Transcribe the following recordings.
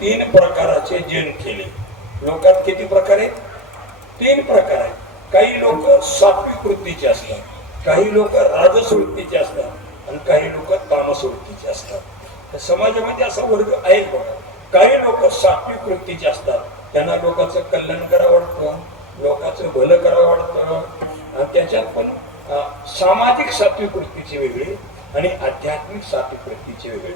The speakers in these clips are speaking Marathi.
तीन प्रकाराचे जन केले. लोकात किती प्रकार आहेत? तीन प्रकार आहेत. काही लोक सात्विक वृत्तीचे असतात, काही लोक राजस वृत्तीचे असतात आणि काही लोक तामस वृत्तीचे असतात. समाजामध्ये असा वर्ग आहे बघा. काही लोक सात्विक वृत्तीचे असतात, त्यांना लोकांचं कल्याण करावं वाटतं, लोकांचं भलं करावं वाटतं. त्याच्यात पण सामाजिक सात्विक वृत्तीचे वेगळे आणि आध्यात्मिक सात्विक वृत्तीचे वेगळे.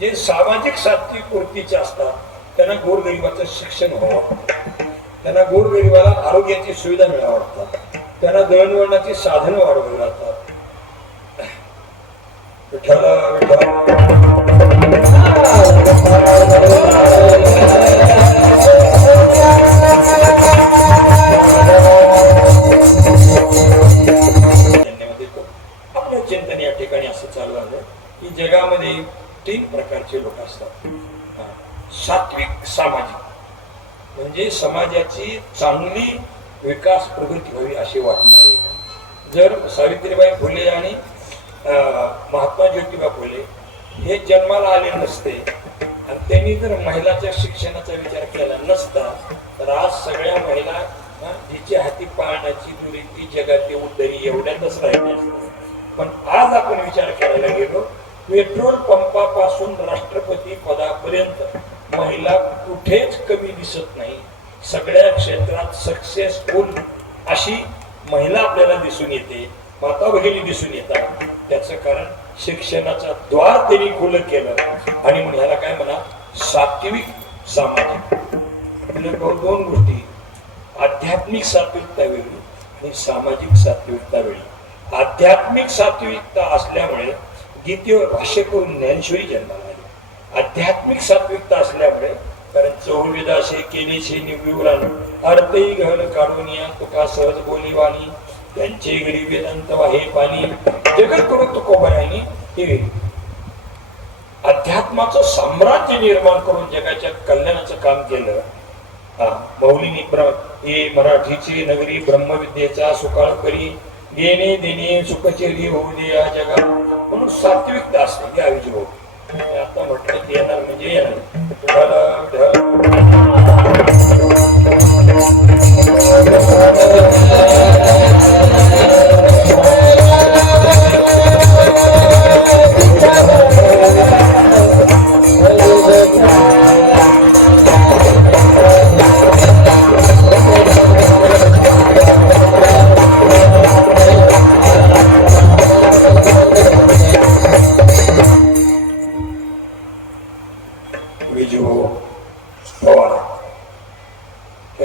जे सामाजिक सात्विक वृत्तीचे असतात त्यांना गोरगरिबाचं शिक्षण व्हावं वाटतं, त्यांना गोरगरिबाला आरोग्याची सुविधा मिळावं वाटतात, त्यांना दळणवळणाची साधनं वाढवली जातात. विठ्ठला आपलं चिंतन या ठिकाणी असं चालू आहे की जगामध्ये तीन प्रकारचे लोक असतात. सात्विक सामाजिक म्हणजे समाजाची चांगली विकास प्रगती व्हावी असे वाटणारे. जर सावित्रीबाई फुले आणि महात्मा ज्योतिबा फुले हे जन्माला आले नसते आणि त्यांनी जर महिलाच्या शिक्षणाचा विचार केला नसता तर आज सगळ्या महिला जिच्या हाती पाळण्याची दुरी ती जगातली उद्धरी एवढ्यातच राहिली असते. पण आज आपण विचार करायला गेलो, पेट्रोल पंपापासून राष्ट्रपती पदापर्यंत महिला कुठेच कमी दिसत नाही. सगळ्या क्षेत्रात सक्सेसफुल अशी महिला आपल्याला दिसून येते, माता भगिनी दिसून येतात. त्याचं कारण शिक्षणाचा द्वार त्यांनी खुलं केलं आणि म्हणून ह्याला काय म्हणा, सात्विक सामाजिक. दोन गोष्टी, आध्यात्मिक सात्विकता वेगळी आणि सामाजिक सात्विकता वेगळी. आध्यात्मिक सात्विकता असल्यामुळे गीतेवर भाष्य करून ज्ञानेश्वरी जन्माला आली. आध्यात्मिक सात्विकता असल्यामुळे कारण चौवेद असे केले छे निविवरण अर्थही घन काढून या तुका सहज बोलीवाणी त्यांचे घरी वेदांत वाहे पाणी जगत करून तुकोबरायनी हे अध्यात्माचं साम्राज्य निर्माण करून जगाच्या कल्याणाचं काम केलं. मौलीनी हे मराठीची नगरी ब्रह्मविद्येचा सुकाळ करी देणे देणे सुखचेरी होऊ दे या जगा. म्हणून सात्विकता असते या विजय. आता म्हटलं की येणार म्हणजे येणार.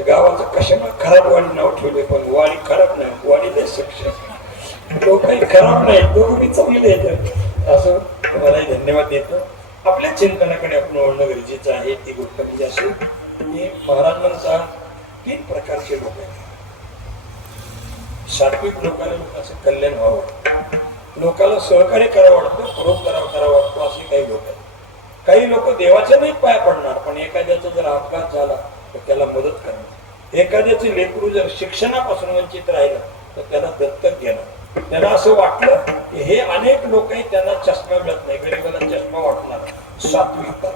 गावाचं कशाला खराब वाडी नाव ठेवले, पण वाडी खराब नाही, वाडीला सक्षम लोकही खराब नाही, दोघी चांगले आहेत असं तुम्हालाही धन्यवाद देतो. आपल्या चिंतनाकडे आपण ओढणं गरजेचं आहे. ती गोष्ट म्हणजे अशी की महाराजांचा तीन प्रकारचे लोक आहेत. सात्विक लोकांना लोकांचं कल्याण व्हावं, लोकांना सहकार्य करावं वाटतं, परोपकार करावं वाटतो असे काही लोक आहेत. काही लोक देवाच्या नाही पाया पडणार, पण एखाद्याचा जर अपघात झाला तर त्याला मदत करणार, एखाद्याचे लेकरू जर शिक्षणापासून वंचित राहिलं तर त्याला दत्तक घेणं. त्यांना असं वाटलं की हे अनेक लोक आहेत त्यांना चष्मा मिळत नाही, गरीबाला चष्मा वाटणार. सात्विकता,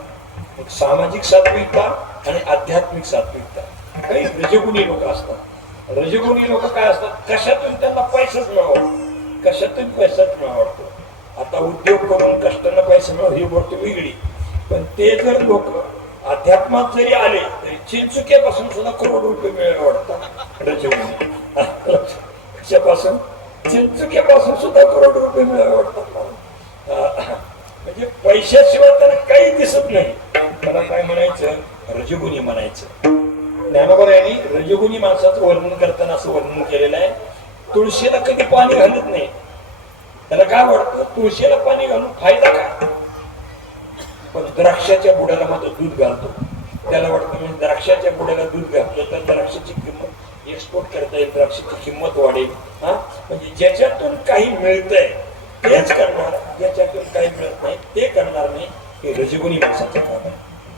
एक सामाजिक सात्विकता आणि आध्यात्मिक सात्विकता. काही रजगुणी लोक असतात. रजगुणी लोक काय असतात, कशातून त्यांना पैसाच मिळावा, कशातून पैसाच मिळावतो. आता उद्योग करून कष्टाने पैसा मिळव ही गोष्ट वेगळी, पण ते जर लोक अध्यात्मात जरी आले तरी चिंचुक्यापासून सुद्धा करोड रुपये मिळावे वाटतात. रजगुणी कशापासून, चिंचुक्यापासून सुद्धा करोड रुपये मिळावे वाटतात. म्हणजे पैशाशिवाय त्यांना काही दिसत नाही. त्याला काय म्हणायचं, रजगुणी म्हणायचं. ज्ञानोबा यांनी रजगुणी माणसाचं वर्णन करताना असं वर्णन केलेलं आहे, तुळशीला कधी पाणी घालत नाही. त्याला काय वाटतं, तुळशीला पाणी घालून फायदा काय, पण द्राक्षाच्या बुडाला मात्र दूध घालतो. त्याला वाटतं म्हणजे द्राक्षाच्या बुडाला दूध घातलं तर द्राक्षाची किंमत एक्सपोर्ट करता येईल, द्राक्षाची किंमत वाढेल. म्हणजे ज्याच्यातून काही मिळतंय तेच करणार, ज्याच्यातून काही मिळत नाही ते करणार नाही. हे रजगुणी माणसाचं काम आहे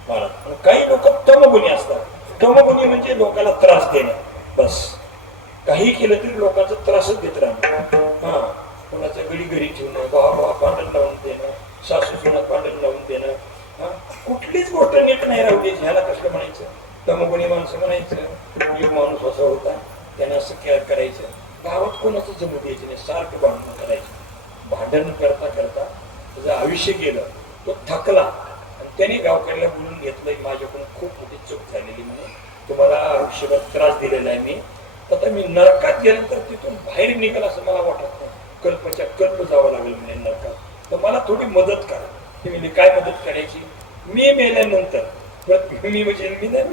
महाराज. काही लोक तमगुणी असतात. तमगुणी म्हणजे लोकांना त्रास देणं, बस काही केलं तरी लोकांचा त्रासच देत राहणं. कोणाच्या घरी घरी ठेवणं, भावा भावा भांडण लावून देणं, सासू सुनात भांडण लावून देणं, कुठलीच गोष्ट नीट नाही राहू द्यायची. ह्याला कसलं म्हणायचं, तमगुणी माणसं म्हणायचं, एक माणूस असा होता त्याने असं करायचं. गावात कोणाचं जमू द्यायचं नाही, सारखं भांडण करायचं. भांडण करता करता त्याचं आयुष्य गेलं, तो थकला आणि त्याने गावकऱ्याला बोलून घेतलं, माझ्याकडून खूप मोठी चूक झालेली म्हणून तुम्हाला आयुष्यभर त्रास दिलेला आहे मी, आता मी नरकात गेल्यानंतर तिथून बाहेर निघाल असं मला वाटत नाही, कल्पच्या कल्प जावं लागेल म्हणजे नरकात, तर मला थोडी मदत करा. ती म्हणजे काय मदत करायची, मी मेल्यानंतर मी म्हणजे मी नाही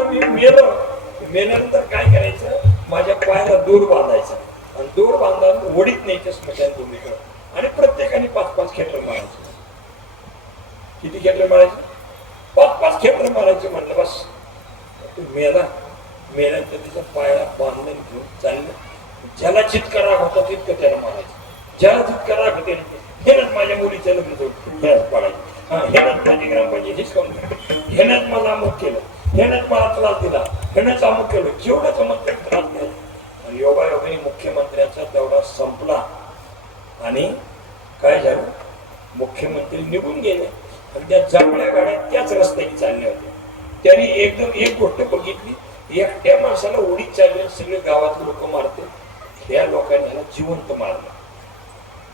मी मेल्यानंतर काय करायचं, माझ्या पायाला दूर बांधायचा आणि दूर बांधून वडीत न्यायचं स्मशान भूमीकडं आणि प्रत्येकाने 5-5 खेटर मारायचे. किती खेटर मारायचे? 5-5 खेटर मारायचे. म्हणलं बस तू मेल्यानंतर तिचा पायाला बांधून घेऊन चाललं. ज्याला चित्का राग होता तितकं त्याला मारायचं, ज्याला चित्का राग होते हेनच माझ्या मुलीचं लग्न जोड पाडायचं, हेनच माझी ग्रामपंचायत हिसकावून, हेनच मला अमुक केलं, हेनच मला त्रास दिला, हेनच अमुक केलं, जेवढं चमक त्रास दिला. आणि योगायोगाने मुख्यमंत्र्यांचा दौरा संपला आणि काय झालं, मुख्यमंत्री निघून गेले आणि त्या जांभळ्या गाड्या त्याच रस्त्याने चालल्या होत्या. त्यांनी एकदम एक गोष्ट बघितली, एकट्या माणसाला उडीत चालले, सगळे गावातले लोक मारते, ह्या लोकांनी याला जिवंत मारलं.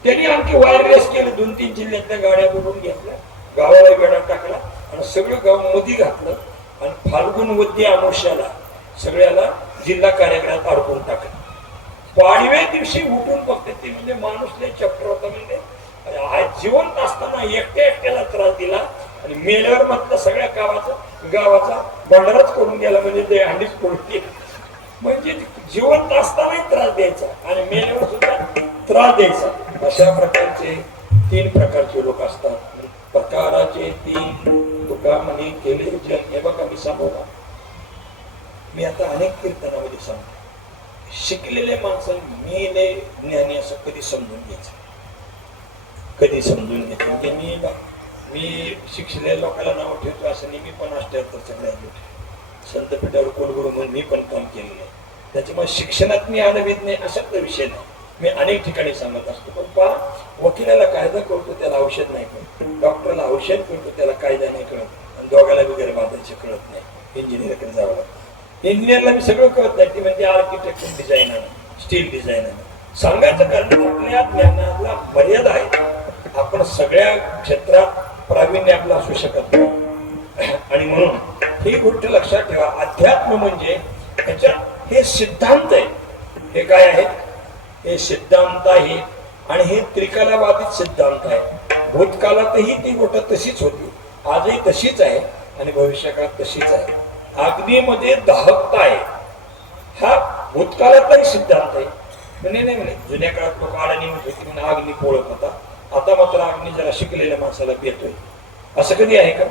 त्यांनी आणखी वायरलेस केलं, 2-3 जिल्ह्यातल्या गाड्या बोलून घेतल्या, गावाला वेढा टाकला आणि सगळं गाव मध्ये घातलं आणि फाल्गुन वद्य अमावस्याला सगळ्याला जिल्हा कार्यालयात अडकून टाकलं. पाडव्या दिवशी उठून बघते ते म्हणजे माणूस लय चक्र होता, म्हणजे जिवंत असताना एकट्याला त्रास दिला आणि मेल्यावर मात्र सगळ्या गावाचा भंडाराच करून गेला, म्हणजे ते हंडीच पडली. म्हणजे जिवंत असतानाही त्रास द्यायचा आणि मेल्यावर सुद्धा त्रास द्यायचा. अशा प्रकारचे 3 प्रकारचे लोक असतात. प्रकाराचे 3 तुका म्हणे केले जन. हे बघा मी सांगू का, मी आता अनेक कीर्तनामध्ये सांगतो, शिकलेले माणसं मेले ज्ञानी असं कधी समजून घ्यायचं, कधी समजून घ्यायचं. म्हणजे मी शिक्षलेल्या लोकांना नाव ठेवतो असं नाही, मी पण 78 सगळ्यांना संत पीठावर कुलगुरू म्हणून मी पण काम केलेलं आहे. त्याच्यामुळे शिक्षणात मी अनविद नाही अशाच विषय नाही, मी अनेक ठिकाणी सांगत असतो. पण पहा, वकिलाला कायदा कळतो त्याला औषध नाही कळत, डॉक्टरला औषध कळतो त्याला कायदा नाही कळत, आणि दोघाला वगैरे बांधायचे कळत नाही. इंजिनिअरकडे जावं लागतं. इंजिनिअरला मी सगळं कळत नाही, ती म्हणजे आर्किटेक्ट, डिझायनर, स्टील डिझायनर. सांगायचं कारण आपल्या ज्ञानाला मर्यादा आहे, आपण सगळ्या क्षेत्रात प्रावीण्य आपलं असू शकत नाही. आणि म्हणून ही गोष्ट लक्षात ठेवा, अध्यात्म म्हणजे ह्याच्यात हे सिद्धांत आहे. हे काय आहे? हे सिद्धांत आहे आणि हे त्रिकालाबाधित सिद्धांत आहे. भूतकाळातही ती गोष्ट तशीच होती, आजही तशीच आहे आणि भविष्यकाळात तशीच आहे. अग्नीमध्ये दाहकता आहे, हा भूतकाळातही सिद्धांत आहे. म्हणजे नाही म्हणे जुन्या काळात लोक अडाणी होती म्हणून अग्नी पोळत होता, आता मात्र अग्नी जरा शिकलेल्या माणसाला भेटतोय. असं कधी आहे का?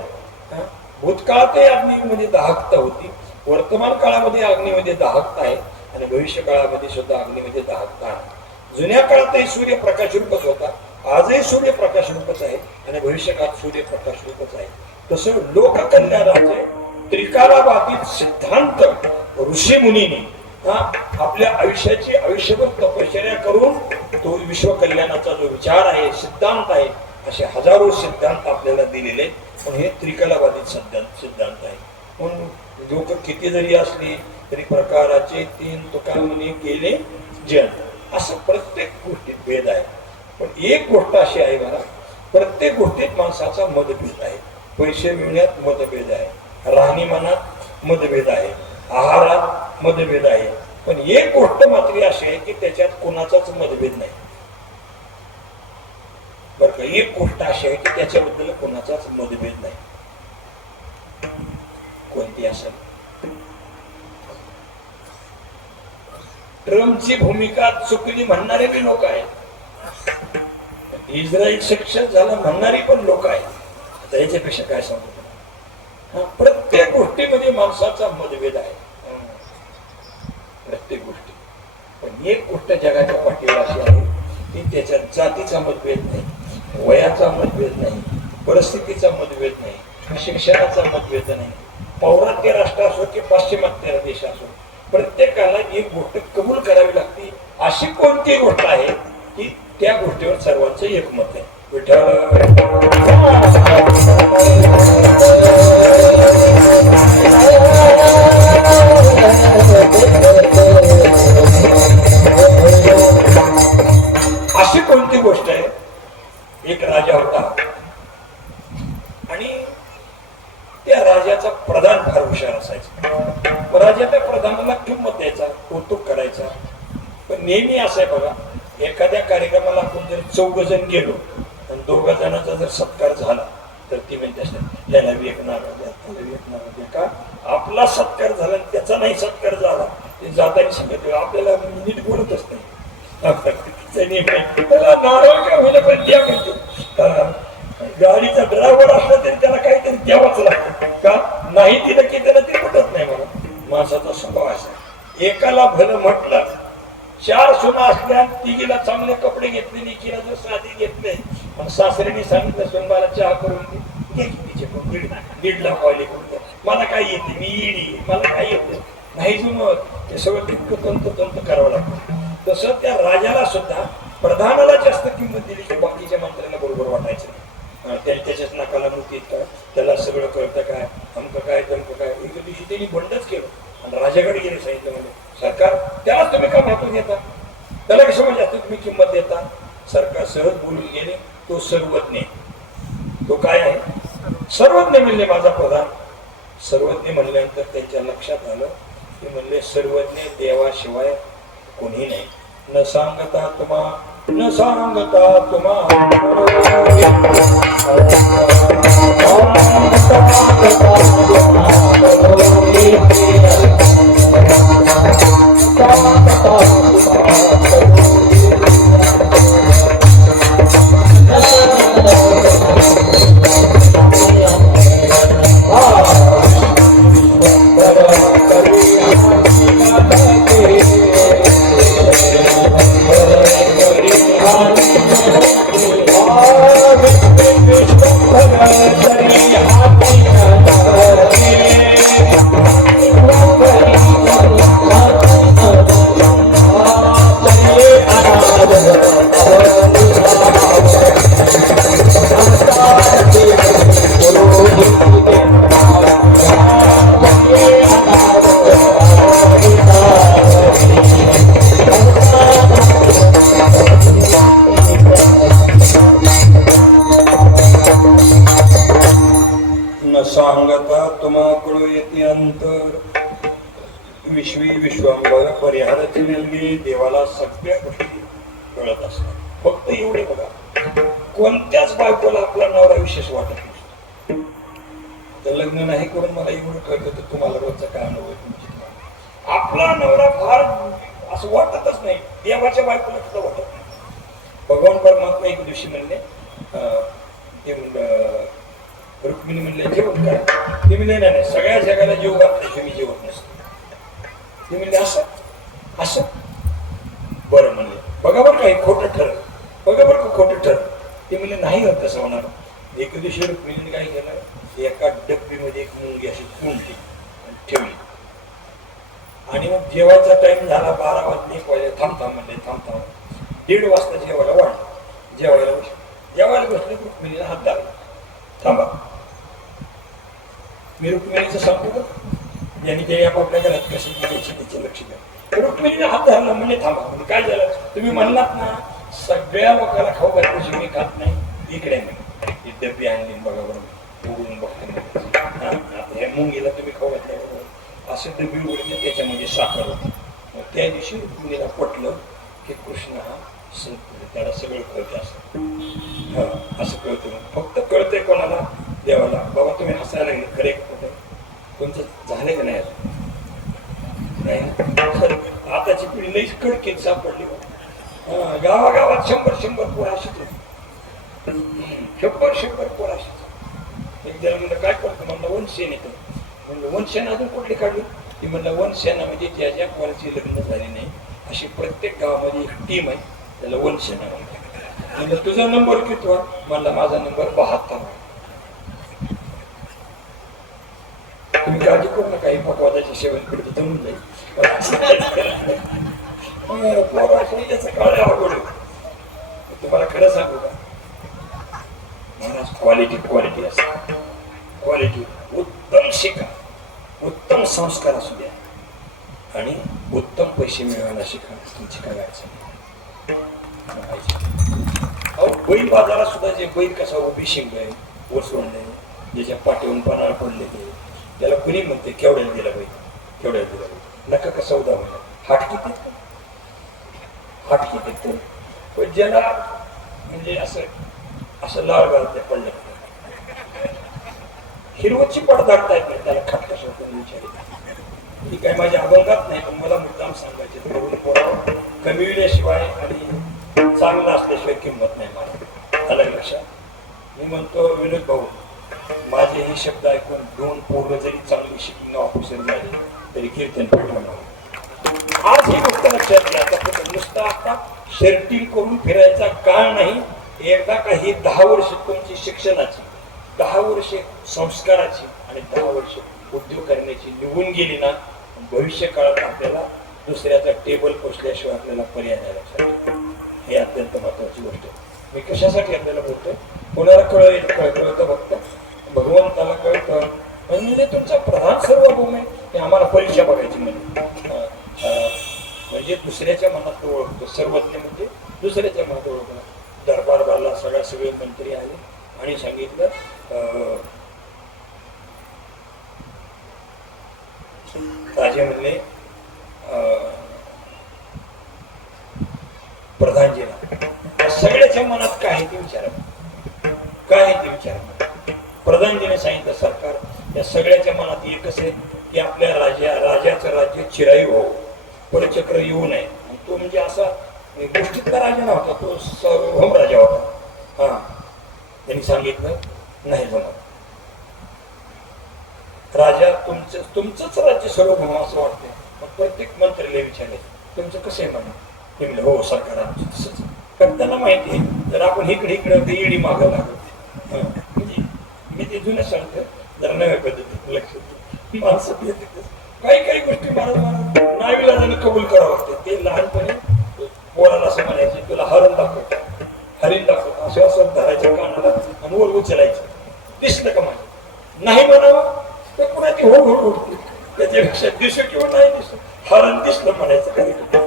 भूतकाळातही अग्नीमध्ये दाहकता होती, वर्तमान काळामध्ये अग्नीमध्ये दाहकता आहे आणि भविष्य काळामध्ये सुद्धा अग्नीमध्ये दाहकता आहे. जुन्या काळातही सूर्य प्रकाश रूपच होता, आजही सूर्य प्रकाश रूपच आहे आणि भविष्य काळात सूर्य प्रकाश रूपच आहे. तसं लोककल्याणाचे त्रिकालाबाधित सिद्धांत ऋषी मुनींनी आपल्या आयुष्याची आयुष्यभर तपश्चर्या करून तो विश्वकल्याणाचा जो विचार आहे, सिद्धांत आहे, असे हजारो सिद्धांत आपल्याला दिलेले. पण हे त्रिकालाबाधित सिद्धांत आहे. म्हणून लोक किती जरी असली तरी प्रकाराचे 3 तुका म्हणे केले जन. असं प्रत्येक गोष्टीत भेद आहे. पण एक गोष्ट अशी आहे बघा, प्रत्येक गोष्टीत माणसाचा मतभेद आहे. पैसे मिळण्यात मतभेद आहे, राहणीमानात मतभेद आहे, आहारात मतभेद आहे. पण एक गोष्ट मात्र अशी आहे की त्याच्यात कोणाचाच मतभेद नाही बरं का. एक गोष्ट अशी आहे की त्याच्याबद्दल कोणाचाच मतभेद नाही. कोणती असेल? ट्रम्पची भूमिका चुकली म्हणणारे बी लोक आहेत, इस्रायल सक्सेस झाला म्हणणारी पण लोक आहेत. आता याच्यापेक्षा काय सांगतो? प्रत्येक गोष्टीमध्ये माणसाचा मतभेद आहे, प्रत्येक गोष्टी. पण एक गोष्ट जगाच्या पाठीवर अशी आहे की त्याच्यात जातीचा मतभेद नाही, वयाचा मतभेद नाही, परिस्थितीचा मतभेद नाही, शिक्षणाचा मतभेद नाही, पौरात्य राष्ट्र असो की पाश्चिमात्य देश असो, प्रत्येकाला एक गोष्ट कबूल करावी लागते. अशी कोणती गोष्ट आहे की त्या गोष्टीवर सर्वांचं एकमत आहे? विठ्ठल राजाचा प्रधान फार हुशार असायचा. राजा त्या प्रधानाला किंमत द्यायचा, कौतुक करायचा. पण नेहमी असं आहे बघा, एखाद्या कार्यक्रमाला आपण जर 4 जण गेलो आणि 2 जणांचा जर सत्कार झाला तर ती म्हणते त्याला विकणार द्या का आपला सत्कार झाला आणि त्याचा नाही सत्कार झाला ते जाताना सांगत आपल्याला नीट बोलतच नाही. नारळ काय होईल पण द्या म्हणतो. गाडीचा ड्रायव्हर असला तरी त्याला काहीतरी द्यावंच लागतं का नाही दिलं की त्याला ते पटत नाही. मला माणसाचा स्वभाव असा, एकाला भलं म्हटलं 4 सुना असल्या, तिघीला चांगले कपडे घेतले, निकीला जर साधी घेतले आणि सासरीने सांगितलं सोनबाला चहा करून दीड लाख वाले करून द्या. मला काय येते, मी इडी, मला काय येते नाही जमत, ते सगळं तितकं तंत करावं लागतं. तसं त्या राजाला सुद्धा प्रधानाला जास्त किंमत दिली की बाकीच्या मंत्र्यांना बरोबर वाटायचं नाही. त्याच्याच नाकाला मुतीत काय, त्याला सगळं कळतं काय, अमकं काय तमकं काय. एका दिवशी त्यांनी बंडच केलं आणि राजाकडे गेले, सांगितलं म्हणजे सरकार त्यालाच तुम्ही का महत्व देता, त्याला कसं म्हणजे जास्त तुम्ही किंमत देता. सरकार सहज बोलून गेले, तो सर्वज्ञ. तो काय आहे, सर्वज्ञ म्हणले माझा प्रधान. सर्वज्ञ म्हणल्यानंतर त्यांच्या लक्षात आलं की म्हणले सर्वज्ञ देवाशिवाय कोणी नाही. न सांगता तुम्हा न सांगता तुम्हा सांगता तुम्हाकडे येते अंतर विश्वी विश्वांबर परिहाराची निर्मी देवाला सगळ्या गोष्टी कळत असतात. फक्त एवढे बघा, कोणत्याच बायकोला आपला नवरा विशेष वाटत नाही. तर लग्न नाही करून मला एवढं कळतं तर तुम्हाला रोजचा काय अनुभव तुमची, आपला नवरा फार असं वाटतच नाही. देवाच्या बायकोला सुद्धा वाटत नाही. भगवान परमात्मा एक दिवशी म्हणले ते रुक्मिणी म्हणले जेवण काय, ते म्हणले नाही सगळ्या जगाला जेव घातले तुम्ही जेवत नसते. ते म्हणले असं असं बरं म्हणले बघा बरं काही खोटं ठरलं, बघा बरं का खोटं ठरलं. ते म्हणले नाही होत तसं होणार. एक दिवशी रुक्मिणीने काय केलं, एका डब्बीमध्ये एक मुंगी अशी कोंडली आणि ठेवली आणि मग जेवायचा टाइम झाला 12 वाजले 1 वाजले थांब म्हणले थांब 1:30 वाजता जेवायला वाढलं. जेवायला बसले रुक्मिणीला हात धरला, थांबा मी रुक्मिणीचं सांगतो का, यांनी ते आपापल्या घरात कशी घ्यायची त्याचे लक्ष द्या. रुक्मिणीने हात धरला म्हणजे थांबा. म्हणजे काय झालं, तुम्ही म्हणलात ना सगळ्या लोकांना खाऊ घातल्याशी मी खात नाही, इकडे नाही ही डब्बी आणली बघा बरोबर उघडून बघतो ह्या मुंगीला तुम्ही खाऊ घातल्या असे डब्बी उघडले त्याच्यामध्ये साखर होती. मग त्या दिवशी रुक्मिणीला पटलं की कृष्ण हा संत, त्याला सगळं कळते असं असं कळतं. फक्त कळतंय कोणाला, देवाला. बाबा तुम्ही हसायला लागले खरे खोटं तुमचं झालं का नाही, आताची पिढी लईच कडकीत सापडली. गावागावात 100 पोराशीच, 100 पोराशीच. एक जण म्हणलं काय करतो, म्हणलं वनसेन येतो. म्हणलं वनसेन अजून कुठली काढली, ती म्हणलं वनसेना म्हणजे ज्या ज्या पोराची लग्न झाली नाही अशी प्रत्येक गावामध्ये एक टीम आहे, त्याला वनसेना म्हणतात. म्हणलं तुझा नंबर किती वा, म्हणला माझा नंबर 72. तुम्ही काळजी करू नका, ही पकवादाची सेवन करतो जमून जाईल. त्याचं काळ अवघड. तुम्हाला खरं सांगू का महाराज, क्वालिटी असते. क्वालिटी उत्तम शिका, उत्तम संस्कार असू द्या आणि उत्तम पैसे मिळवायला शिका, तुमची काय अडचण. अहो बैल बाजारात सुद्धा जे बैल कसा उभी शिंग आहे ओसवण आहे, ज्याच्या पाठीवरून पणाळ पडले ते त्याला कुणी म्हणते केवढ्याला दिला पाहिजे, केवढ्याला दिला पाहिजे, नका का 14 महिना हाटकी देत, हाटकी देत. पण ज्याला म्हणजे असं लाळ घालते पडलं, हिरवची पडदाडता येत नाही त्याला खटका शब्दाने विचारित. ही काय माझ्या अभंगात नाही, पण मला मुद्दाम सांगायचे तरुण पोरावर कमीविल्याशिवाय आणि चांगलं असल्याशिवाय किंमत नाही मला. अलग लक्षात. मी म्हणतो विनोद भाऊ, माझे हे शब्द ऐकून 2 पोरं जरी चांगली शिकणं ऑफिसर झाले तरी कीर्तन पाठवणार. आज ही गोष्ट लक्षात घ्या. नुसता आता शर्टिंग करून फिरायचा काळ नाही. एकदा काही 10 वर्ष तुमची शिक्षणाची, 10 वर्ष संस्काराची आणि 10 वर्ष उद्योग करण्याची निघून गेली ना, भविष्य काळात आपल्याला दुसऱ्याचा टेबल पोचल्याशिवाय आपल्याला पर्याय नाही. लक्षात. हे अत्यंत महत्वाची गोष्ट आहे. मी कशासाठी आपल्याला बोलतोय, कोणाला कळतं फक्त भगवंताला कळतं. म्हणजे तुमचा प्रधान सार्वभौम आहे, ते आम्हाला परीक्षा बघायची म्हणजे दुसऱ्याच्या मनात तो ओळखतो. सर्वज्ञ म्हणजे दुसऱ्याच्या मनात ओळखणं. दरबार भरला, सगळे मंत्री आले आणि सांगितलं राजे म्हणले प्रधानजीला सगळ्याच्या मनात काय आहे ते विचारा, काय आहे ते विचारा. प्रधानजीने सांगितलं सरकार या सगळ्याच्या मनात एकच आहे की आपल्या राजाचं राज्य चिरायू हो, परचक्र येऊ नये. तो म्हणजे असा गोष्टीतला राजा नव्हता, तो सार्वभौम राजा होता. हा, त्यांनी सांगितलं नाही जमत, राजा तुमचंच राज्य सार्वभौम असं वाटतंय. मग प्रत्येक मंत्र्याला विचारले तुमचं कसं आहे म्हणून. ते म्हणले हो सरकार आमचं तसंच. कारण त्यांना माहिती आहे जर आपण इकडे ईडी मागं लागलो. म्हणजे मी ते जुनं सांगतो, जरा नव्या पद्धतीने लक्ष माणसं काही गोष्टी महाराज नाविलाजाने कबूल करावं लागते. ते लहानपणी पोराला असं म्हणायचे तुला हरण दाखवतो, हरिण दाखवतो, असं धरायच्या कानाला आणि वर उचलायचं. दिसलं का माझं नाही म्हणावं तर कुणाची होड उठते. त्याच्यापेक्षा दिसू किंवा नाही दिसू, हरण दिसलं म्हणायचं कार्यक्रम,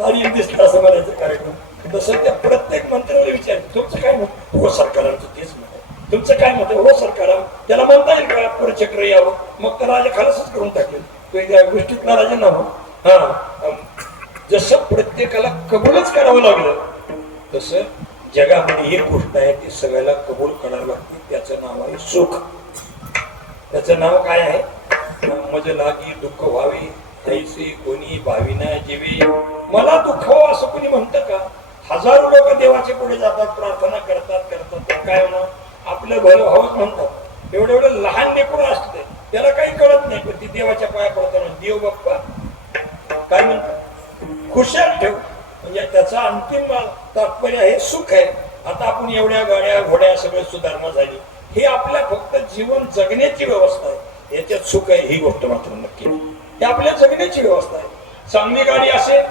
हरिण दिसलं असं म्हणायचं कार्यक्रम. तसं त्या प्रत्येक मंत्र्याला विचारलं तुमचं काय मत. हो सरकारांचं तेच मत आहे. तुमचं काय मत आहे. हो सरकार. त्याला म्हणता येईल का परचक्र यावं. मग तर राजा खालच करून टाकेल. त्या गोष्टीतला राजा नव्हता. हा, जसं प्रत्येकाला कबूलच करावं लागलं तसं जगामध्ये एक गोष्ट आहे ती सगळ्याला कबूल करावं लागते. त्याचं नाव आहे सुख. त्याचं नाव काय आहे. मज लागी दुःख व्हावे तैसे कोणी भाविना जीवे. मला दुःख व्हावं असं कोणी म्हणतं का. हजारो लोक देवाच्या पुढे जातात, प्रार्थना करतात. काय म्हणा आपलं भलं व्हावंच म्हणतात. एवढं लहान लेकरं असते त्याला काही कळत नाही, पण ती देवाच्या पाया पडताना देव बाप्पा काय म्हणतात खुशाल ठेव. म्हणजे त्याचा अंतिम तात्पर्य आहे सुख आहे. आता आपण एवढ्या गाड्या घोड्या सगळं सुधारणा झाली, हे आपल्या फक्त जीवन जगण्याची व्यवस्था आहे. याच्यात सुख आहे ही गोष्ट मात्र नक्की. हे आपल्या जगण्याची व्यवस्था आहे. चांगली गाडी असेल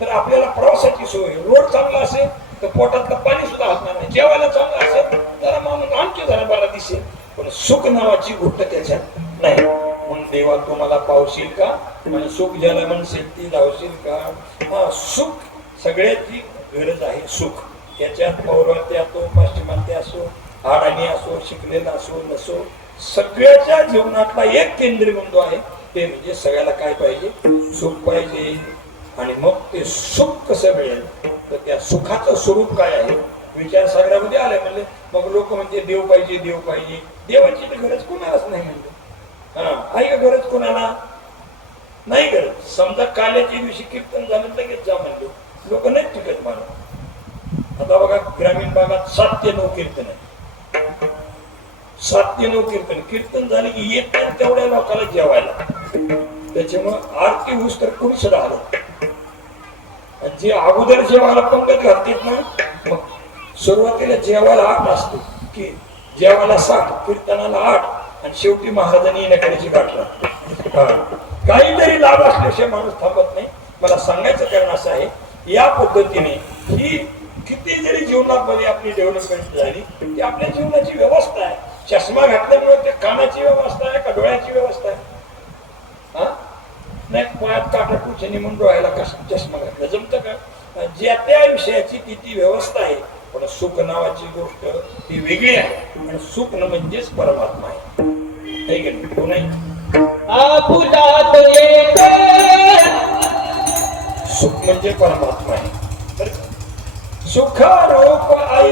तर आपल्याला प्रवासाची सोय, रोड चांगला असेल तर पोटातलं पाणी सुद्धा असणार नाही, जेवायला चांगलं असेल जरा माणूस आणखी जरा बरा दिसेल. पण सुख नावाची गोष्ट त्याच्यात नाही. म्हणून देवा तुम्हाला पावशील का, आणि सुख ज्याला म्हणशील ती लावशील का. हा, सुख सगळ्याची गरज आहे. सुख त्याच्यात पौर्वात्य असो, पाश्चिमात्य असो, अडाणी असो, शिकलेला असो नसो, सगळ्याच्या जीवनातला एक केंद्रबिंदू आहे. ते म्हणजे सगळ्याला काय पाहिजे, सुख पाहिजे. आणि मग ते सुख कसं मिळेल तर त्या सुखाचं स्वरूप काय आहे विचारसागरामध्ये आलंय. म्हणले मग लोक म्हणजे देव पाहिजे, देव पाहिजे. देवाची तर गरज कोणालाच नाही म्हणले. हा, आहे का गरज कोणाला नाही गरज. समजा काल्याच्या दिवशी कीर्तन झालं लगेच जा म्हणले, लोक नाही टिकत मानव. आता बघा ग्रामीण भागात 7 ते 9 कीर्तन आहे. 7 ते 9 कीर्तन झाले की येत नाही तेवढ्या लोकांना जेवायला. त्याच्यामुळे आरती होऊस तर कोणी सुद्धा आलं. जे अगोदर जेवायला पंगत घालतात ना, मग सुरुवातीला जेवायला 8 असते की जेवायला 7, कीर्तनाला 8 आणि शेवटी महाराजांनी येण्याकडे गाठ लागते. काहीतरी लाभ असल्याशिवाय माणूस थांबत नाही. मला सांगायचं कारण असं आहे, या पद्धतीने ही किती जरी जीवनामध्ये आपली डेव्हलपमेंट झाली ती आपल्या जीवनाची व्यवस्था आहे. चष्मा घातल्यामुळे त्या कानाची व्यवस्था आहे का डोळ्याची व्यवस्था आहे. हा नाही, पायात काटाटूचनी म्हणून डोळ्याला कसा चष्मा घातला जमतं का. ज्या त्या विषयाची ती व्यवस्था आहे. पण सुख नावाची गोष्ट ती वेगळी आहे. आणि सुख म्हणजेच परमात्मा आहे. हे गेलो तू नाही. आपुलात एक सुख म्हणजे परमात्मा आहे. सुख रूप आई